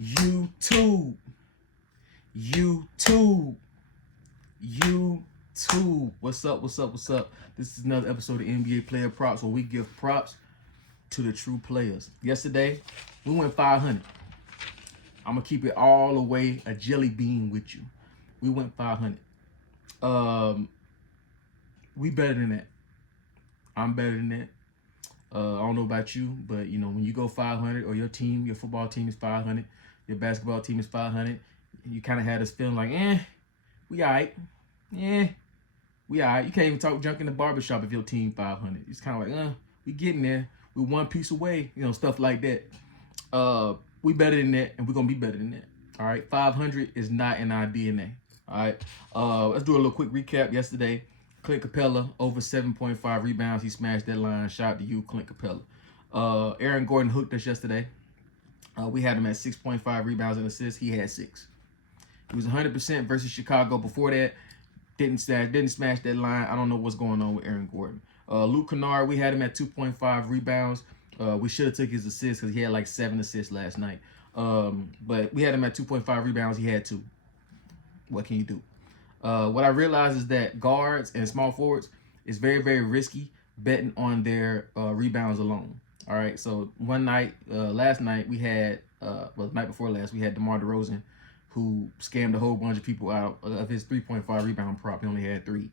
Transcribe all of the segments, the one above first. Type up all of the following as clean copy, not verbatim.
YouTube, YouTube, YouTube. What's up? What's up? What's up? This is another episode of NBA Player Props where we give props to the true players. Yesterday, we went 500. I'm gonna keep it all the way a jelly bean with you. We went 500. We better than that. I'm better than that. I don't know about you, but you know when you go 500 or your team, your football team is 500, your basketball team is 500, you kind of had this feeling like, we all right. We all right. You can't even talk junk in the barbershop if your team 500. It's kind of like, we getting there. We one piece away, stuff like that. We better than that, and we're going to be better than that. All right. 500 is not in our DNA. All right. Let's do a little quick recap. Yesterday, Clint Capella over 7.5 rebounds. He smashed that line. Shout out to you, Clint Capella. Aaron Gordon hooked us yesterday. We had him at 6.5 rebounds and assists. He had 6. He was 100% versus Chicago. Before that, didn't smash that line. I don't know what's going on with Aaron Gordon. Luke Kennard, we had him at 2.5 rebounds. We should have took his assists because he had like 7 assists last night. But we had him at 2.5 rebounds. He had 2. What can you do? What I realized is that guards and small forwards is very, very risky betting on their rebounds alone. All right. So one night, last night, we had, the night before last, we had DeMar DeRozan, who scammed a whole bunch of people out of his 3.5 rebound prop. He only had 3.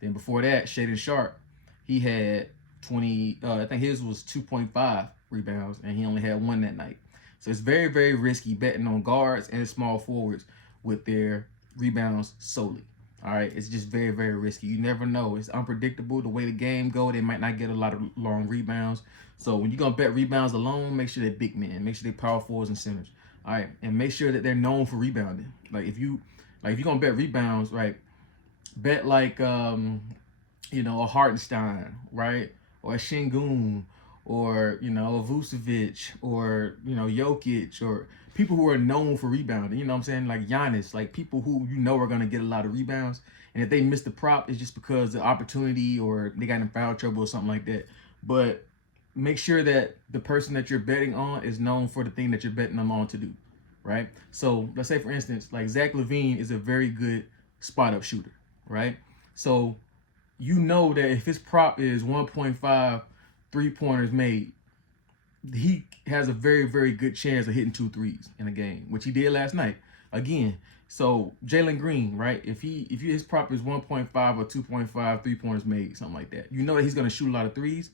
Then before that, Shaedon Sharpe, he had 20, I think his was 2.5 rebounds, and he only had 1 that night. So it's very, very risky betting on guards and small forwards with their rebounds solely. All right, it's just very, very risky. You never know. It's unpredictable. The way the game go, they might not get a lot of long rebounds. So when you're going to bet rebounds alone, make sure they're big men. Make sure they're power forwards and centers. All right, and make sure that they're known for rebounding. Like if you're gonna bet rebounds, right? Bet like a Hartenstein, right? Or a Şengün, or a Vucevic, or Jokic, or people who are known for rebounding. You know what I'm saying? Like Giannis, like people who are gonna get a lot of rebounds. And if they miss the prop, it's just because of opportunity or they got in foul trouble or something like that. But make sure that the person that you're betting on is known for the thing that you're betting them on to do, right? So let's say, for instance, like Zach LaVine is a very good spot-up shooter, right? So you know that if his prop is 1.5 3-pointers made, he has a very, very good chance of hitting 2 threes in a game, which he did last night. Again, so Jalen Green, right? If his prop is 1.5 or 2.5 3-pointers made, something like that, you know that he's going to shoot a lot of threes.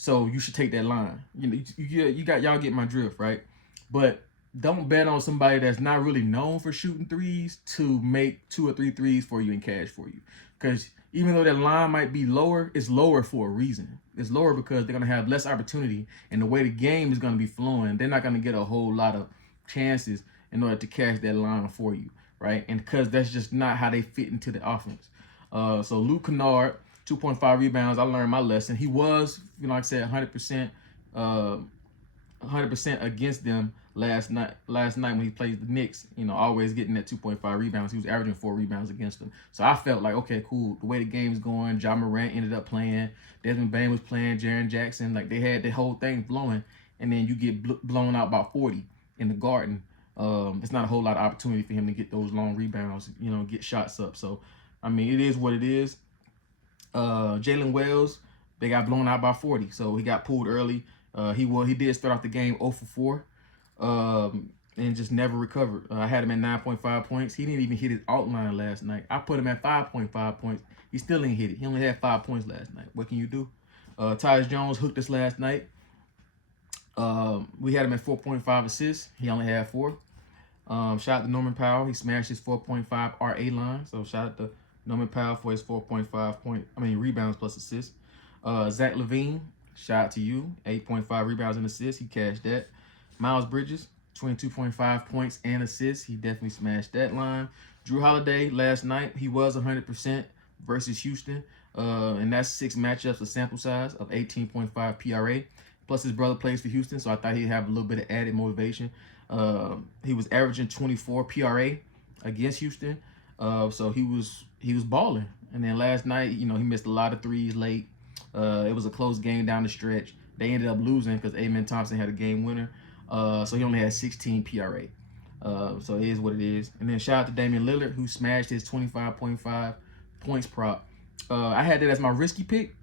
So you should take that line. Y'all get my drift, right? But don't bet on somebody that's not really known for shooting threes to make 2 or 3 threes for you and cash for you. Because even though that line might be lower, it's lower for a reason. It's lower because they're going to have less opportunity, and the way the game is going to be flowing, they're not going to get a whole lot of chances in order to cash that line for you, right? And because that's just not how they fit into the offense. So Luke Kennard, 2.5 rebounds. I learned my lesson. He was, like I said, 100%, 100% against them last night when he played the Knicks. Always getting that 2.5 rebounds. He was averaging 4 rebounds against them. So I felt like, okay, cool. The way the game's going, Ja Morant ended up playing. Desmond Bane was playing. Jaren Jackson. Like they had the whole thing flowing, and then you get blown out by 40 in the Garden. It's not a whole lot of opportunity for him to get those long rebounds. Get shots up. So I mean, it is what it is. Jalen Wells, they got blown out by 40, so he got pulled early. He did start off the game 0 for 4, and just never recovered. I had him at 9.5 points. He didn't even hit his outline last night. I put him at 5.5 points. He still didn't hit it. He only had 5 points last night. What can you do? Tyus Jones hooked us last night. We had him at 4.5 assists. He only had 4. Shout out to Norman Powell. He smashed his 4.5 RA line. So shout out to Norman Powell for his 4.5 rebounds plus assists. Zach LaVine, shout out to you. 8.5 rebounds and assists. He cashed that. Miles Bridges, 22.5 points and assists. He definitely smashed that line. Jrue Holiday, last night, he was 100% versus Houston. And that's 6 matchups, a sample size of 18.5 PRA. Plus his brother plays for Houston, so I thought he'd have a little bit of added motivation. He was averaging 24 PRA against Houston. So he was balling. And then last night, he missed a lot of threes late. It was a close game down the stretch. They ended up losing because Amen Thompson had a game winner. So he only had 16 PRA. So it is what it is. And then shout out to Damian Lillard, who smashed his 25.5 points prop. I had that as my risky pick,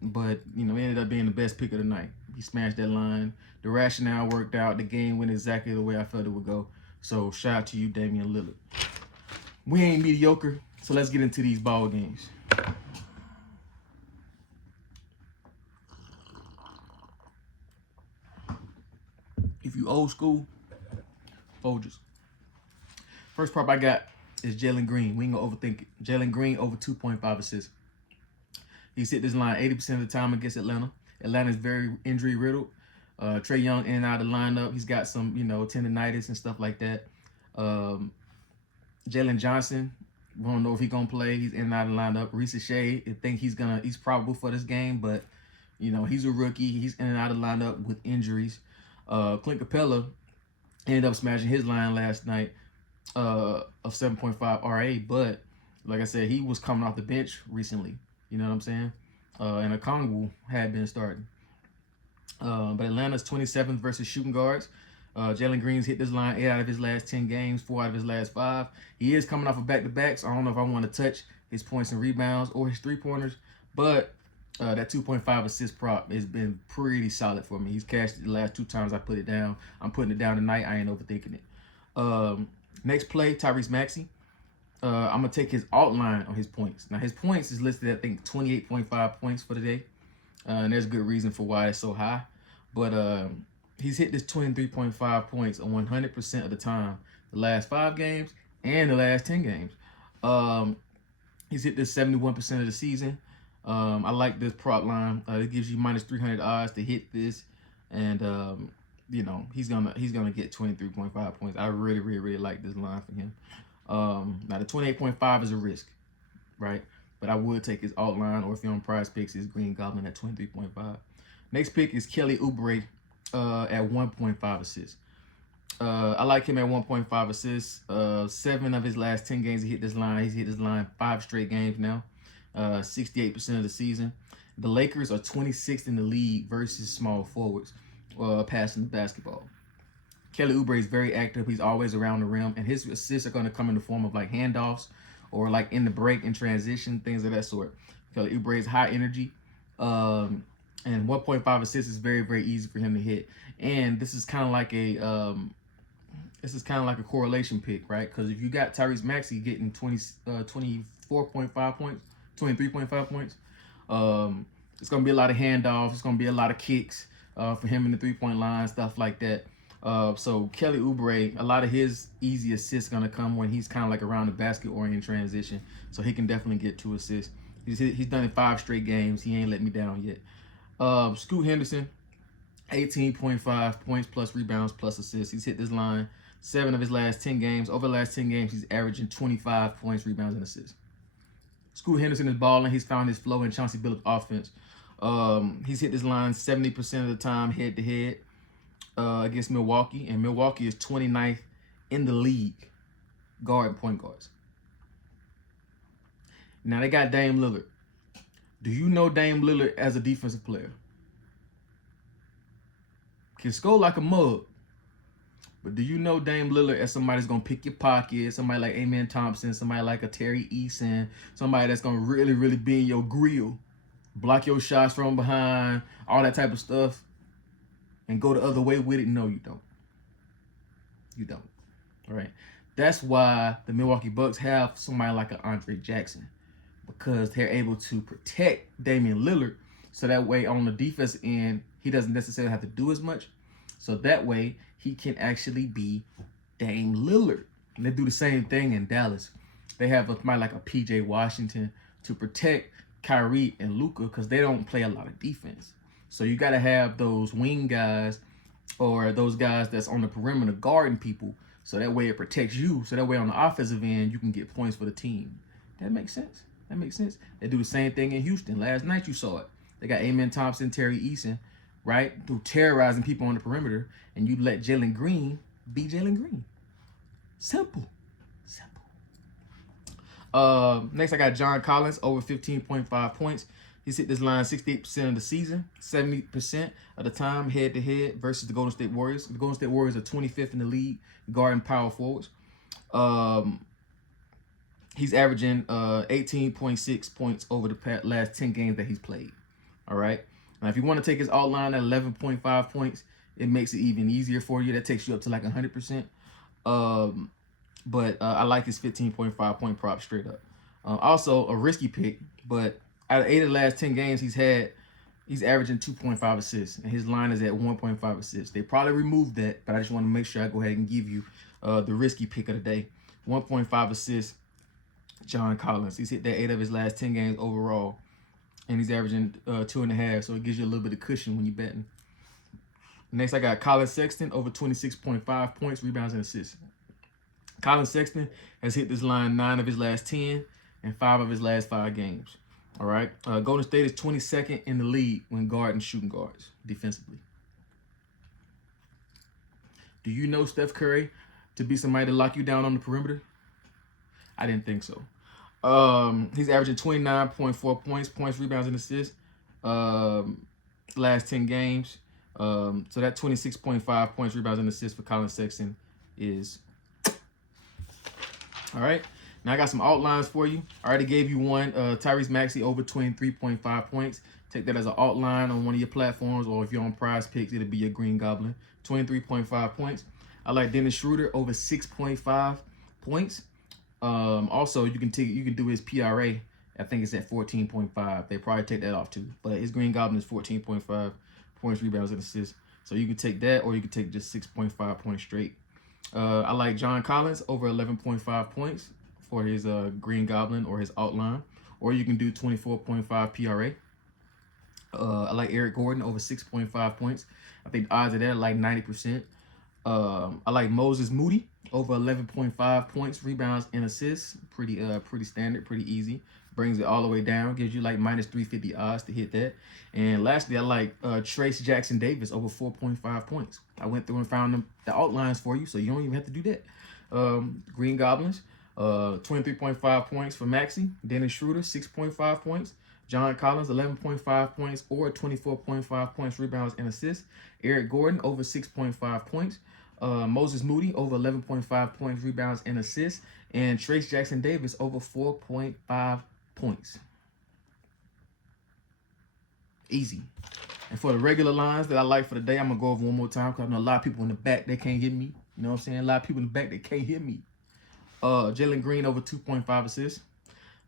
but you know, it ended up being the best pick of the night. He smashed that line. The rationale worked out. The game went exactly the way I felt it would go. So shout out to you, Damian Lillard. We ain't mediocre, so let's get into these ball games. If you old school, Folgers. First prop I got is Jalen Green. We ain't gonna overthink it. Jalen Green over 2.5 assists. He's hit this line 80% of the time against Atlanta. Atlanta's very injury riddled. Trae Young in and out of the lineup. He's got some, tendonitis and stuff like that. Jalen Johnson, we don't know if he's gonna play. He's in and out of the lineup. Reese Shea, I think he's probable for this game, but he's a rookie. He's in and out of the lineup with injuries. Clint Capella ended up smashing his line last night of 7.5 RA, but like I said, he was coming off the bench recently. You know what I'm saying? And Okongwu had been starting. But Atlanta's 27th versus shooting guards. Jalen Green's hit this line 8 out of his last 10 games, 4 out of his last 5. He is coming off a back-to-back, so I don't know if I want to touch his points and rebounds or his three-pointers. But that 2.5 assist prop has been pretty solid for me. He's cashed it the last 2 times I put it down. I'm putting it down tonight. I ain't overthinking it. Next play, Tyrese Maxey. I'm going to take his alt line on his points. Now, his points is listed at, I think, 28.5 points for the day. And there's a good reason for why it's so high. But he's hit this 23.5 points on 100% of the time. The last 5 games and the last 10 games. He's hit this 71% of the season. I like this prop line. It gives you minus 300 odds to hit this. And, he's gonna get 23.5 points. I really, really, really like this line for him. Now, the 28.5 is a risk, right? But I would take his alt line, or if you're on Prize Picks, his Green Goblin at 23.5. Next pick is Kelly Oubre at 1.5 assists. I like him at 1.5 assists. 7 of his last 10 games he hit this line. He's hit this line 5 straight games now. 68% of the season. The Lakers are 26th in the league versus small forwards passing the basketball. Kelly Oubre is very active. He's always around the rim, and his assists are going to come in the form of like handoffs or like in the break and transition, things of that sort. Kelly Oubre is high energy, and 1.5 assists is very, very easy for him to hit. And this is kind of like a correlation pick, right? Because if you got Tyrese Maxey getting 24.5 points, 23.5 points, it's going to be a lot of handoffs. It's going to be a lot of kicks for him in the three-point line, stuff like that. So Kelly Oubre, a lot of his easy assists going to come when he's kind of like around the basket or in transition. So he can definitely get 2 assists. He's done it 5 straight games. He ain't let me down yet. Scoot Henderson, 18.5 points plus rebounds plus assists. He's hit this line 7 of his last 10 games. Over the last 10 games, he's averaging 25 points, rebounds, and assists. Scoot Henderson is balling. He's found his flow in Chauncey Billups' offense. He's hit this line 70% of the time head-to-head against Milwaukee. And Milwaukee is 29th in the league guarding point guards. Now, they got Dame Lillard. Do you know Dame Lillard as a defensive player? Can score like a mug. But do you know Dame Lillard as somebody that's going to pick your pocket, somebody like Amen Thompson, somebody like a Terry Eason, somebody that's going to really, really be in your grill, block your shots from behind, all that type of stuff, and go the other way with it? No, you don't. You don't. All right? That's why the Milwaukee Bucks have somebody like an Andre Jackson, because they're able to protect Damian Lillard so that way on the defense end, he doesn't necessarily have to do as much. So that way, he can actually be Dame Lillard. And they do the same thing in Dallas. They have somebody like a PJ Washington to protect Kyrie and Luka because they don't play a lot of defense. So you got to have those wing guys or those guys that's on the perimeter guarding people so that way it protects you. So that way on the offensive end, you can get points for the team. That makes sense. That makes sense. They do the same thing in Houston. Last night you saw it. They got Amen Thompson, Terry Eason, right, through terrorizing people on the perimeter, and you let Jalen Green be Jalen Green. Simple. Simple. Next, I got John Collins, over 15.5 points. He's hit this line 68% of the season, 70% of the time head-to-head versus the Golden State Warriors. The Golden State Warriors are 25th in the league guarding power forwards. He's averaging 18.6 points over the last 10 games that he's played. All right. Now, if you want to take his outline at 11.5 points, it makes it even easier for you. That takes you up to like 100%. But I like his 15.5 point prop straight up. Also a risky pick, but out of 8 of the last 10 games he's averaging 2.5 assists, and his line is at 1.5 assists. They probably removed that, but I just want to make sure I go ahead and give you the risky pick of the day. 1.5 assists, John Collins. He's hit that 8 of his last 10 games overall, and he's averaging 2.5, so it gives you a little bit of cushion when you're betting. Next, I got Collin Sexton over 26.5 points, rebounds, and assists. Collin Sexton has hit this line 9 of his last 10 and 5 of his last 5 games. All right. Golden State is 22nd in the league when guarding shooting guards defensively. Do you know Steph Curry to be somebody to lock you down on the perimeter? I didn't think so. He's averaging 29.4 points, rebounds, and assists last 10 games. So that 26.5 points, rebounds, and assists for Collin Sexton is all right. Now I got some outlines for you. I already gave you one. Tyrese Maxey over 23.5 points. Take that as an outline on one of your platforms, or if you're on Prize Picks, it'll be your Green Goblin. 23.5 points. I like Dennis Schroeder over 6.5 points. Also, you can do his PRA. I think it's at 14.5. They probably take that off too. But his Green Goblin is 14.5 points, rebounds, and assists. So you can take that, or you can take just 6.5 points straight. I like John Collins over 11.5 points for his Green Goblin or his outline, or you can do 24.5 PRA. I like Eric Gordon over 6.5 points. I think the odds of that are like 90%. I like Moses Moody over 11.5 points, rebounds, and assists. Pretty standard, pretty easy. Brings it all the way down. Gives you like minus 350 odds to hit that. And lastly, I like Trace Jackson Davis over 4.5 points. I went through and found the outlines for you, so you don't even have to do that. Green Goblins, 23.5 points for Maxey. Dennis Schroeder, 6.5 points. John Collins, 11.5 points or 24.5 points, rebounds, and assists. Eric Gordon, over 6.5 points. Moses Moody, over 11.5 points, rebounds, and assists. And Trace Jackson Davis, over 4.5 points. Easy. And for the regular lines that I like for the day, I'm going to go over one more time because I know a lot of people in the back, they can't hear me. You know what I'm saying? A lot of people in the back, they can't hear me. Jalen Green, over 2.5 assists.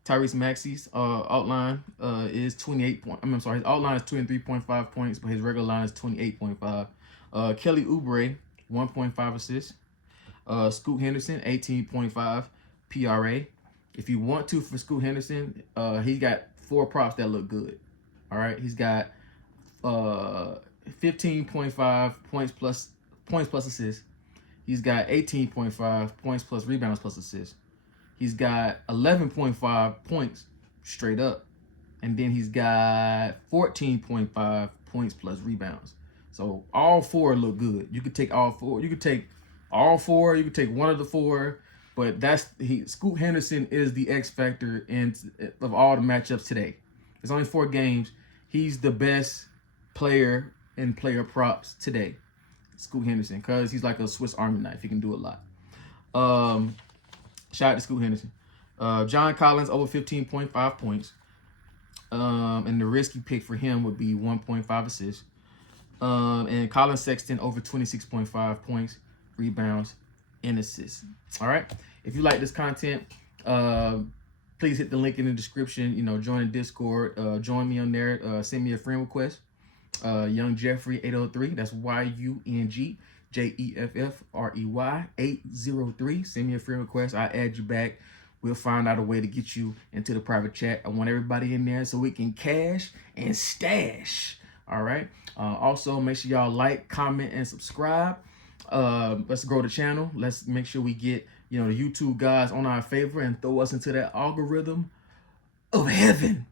Tyrese Maxey's outline is 28 points. His outline is 23.5 points, but his regular line is 28.5. Kelly Oubre, 1.5 assists. Scoot Henderson, 18.5 PRA. If you want to for Scoot Henderson, he got 4 props that look good. All right, he's got 15.5 points plus assists. He's got 18.5 points plus rebounds plus assists. He's got 11.5 points straight up. And then he's got 14.5 points plus rebounds. So all 4 look good. You could take all 4. You could take all 4. You could take one of the 4. But Scoot Henderson is the X factor of all the matchups today. There's only 4 games. He's the best player in player props today. Scoot Henderson, because he's like a Swiss Army knife. He can do a lot. Shout out to Scoot Henderson. John Collins over 15.5 points. And the risky pick for him would be 1.5 assists. And Collin Sexton over 26.5 points, rebounds, and assists. All right. If you like this content, please hit the link in the description. Join the Discord. Join me on there. Send me a friend request. Young Jeffrey 803. That's YUNG JEFFREY 803. Send me a friend request. I'll add you back. We'll find out a way to get you into the private chat. I want everybody in there so we can cash and stash. All right. Also, make sure y'all like, comment, and subscribe. Let's grow the channel. Let's make sure we get the YouTube guys on our favor and throw us into that algorithm of heaven.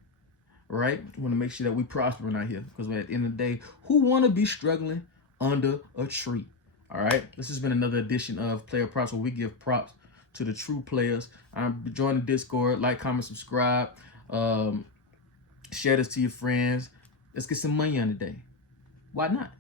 Right? We want to make sure that we prospering out here, because at the end of the day, who want to be struggling under a tree? All right. This has been another edition of Player Props, where we give props to the true players. Join the Discord, like, comment, subscribe. Share this to your friends. Let's get some money on the day. Why not?